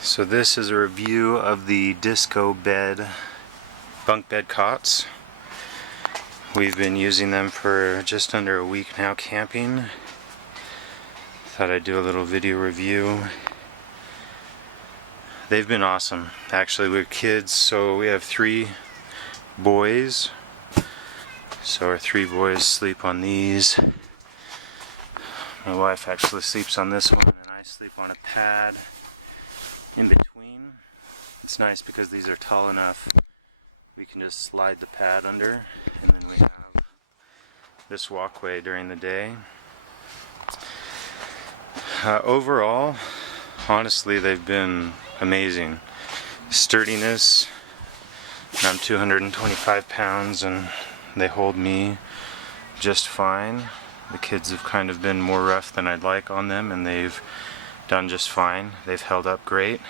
So this is a review of the disco bed, bunk bed cots. We've been using them for just under a week now camping. Thought I'd do a little video review. They've been awesome. Actually, we're kids, so we have 3 boys. So our 3 boys sleep on these. My wife actually sleeps on this one, and I sleep on a pad in between. It's nice because these are tall enough we can just slide the pad under, and then we have this walkway during the day. Overall, honestly, they've been amazing. Sturdiness, I'm 225 pounds and they hold me just fine. The kids have kind of been more rough than I'd like on them, and they've done just fine. They've held up great.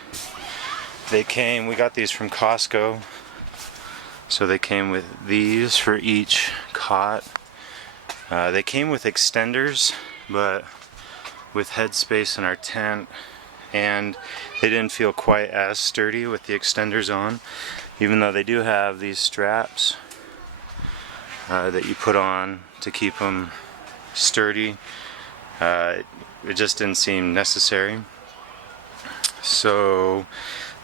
We got these from Costco. So they came with these for each cot. They came with extenders, but with headspace in our tent, and they didn't feel quite as sturdy with the extenders on, even though they do have these straps that you put on to keep them sturdy. It just didn't seem necessary. So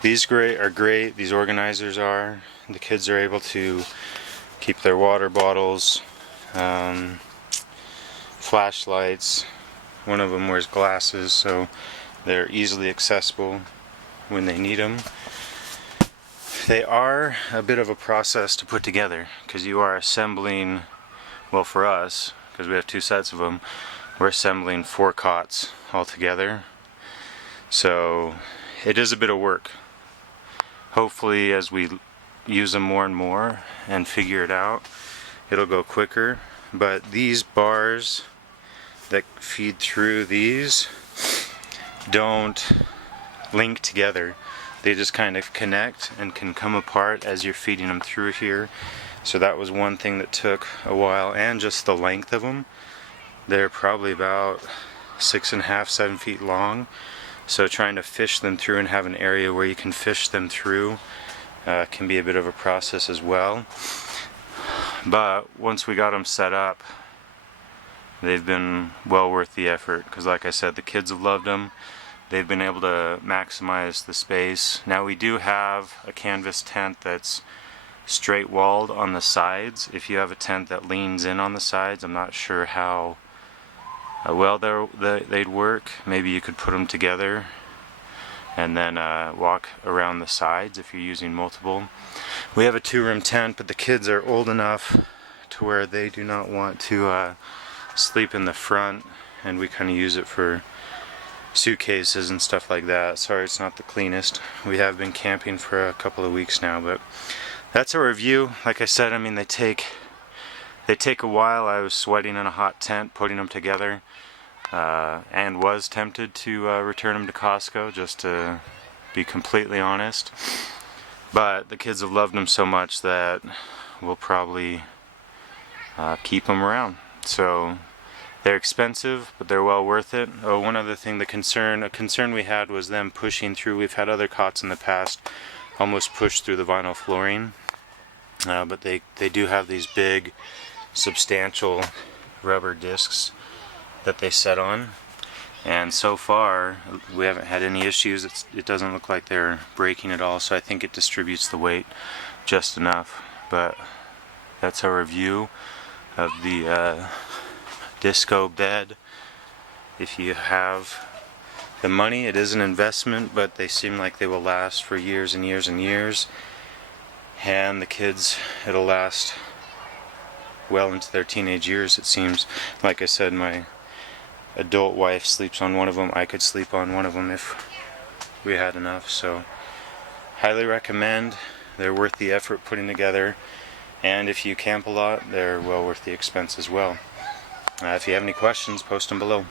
these are great. These organizers are. The kids are able to keep their water bottles, flashlights. One of them wears glasses, so they're easily accessible when they need them. They are a bit of a process to put together, because you are assembling, well, for us, because we have 2 sets of them, we're assembling 4 cots all together. So it is a bit of work. Hopefully, as we use them more and more and figure it out, it'll go quicker. But these bars that feed through these don't link together. They just kind of connect and can come apart as you're feeding them through here. So that was one thing that took a while, and just the length of them. They're probably about 6.5, 7 feet long. So trying to fish them through and have an area where you can fish them through can be a bit of a process as well. But once we got them set up, they've been well worth the effort, because like I said, the kids have loved them. They've been able to maximize the space. Now we do have a canvas tent that's straight walled on the sides. If you have a tent that leans in on the sides, I'm not sure how well they'd work. Maybe you could put them together and then walk around the sides if you're using multiple. We have a 2-room tent, but the kids are old enough to where they do not want to sleep in the front, and we kind of use it for suitcases and stuff like that. Sorry, it's not the cleanest. We have been camping for a couple of weeks now, but that's our review. Like I said, I mean, they take a while. I was sweating in a hot tent putting them together, and was tempted to return them to Costco, just to be completely honest. But the kids have loved them so much that we'll probably keep them around. So they're expensive, but they're well worth it. Oh, one other thing, a concern we had was them pushing through. We've had other cots in the past almost push through the vinyl flooring, but they do have these big, substantial rubber discs that they set on, and so far we haven't had any issues. It doesn't look like they're breaking at all, so I think it distributes the weight just enough. But that's our review of the disco bed. If you have the money, it is an investment, but they seem like they will last for years and years and years, and the kids, it'll last well into their teenage years, it seems. Like I said, my adult wife sleeps on one of them. I could sleep on one of them if we had enough. So highly recommend. They're worth the effort putting together, and if you camp a lot, they're well worth the expense as well. If you have any questions, post them below.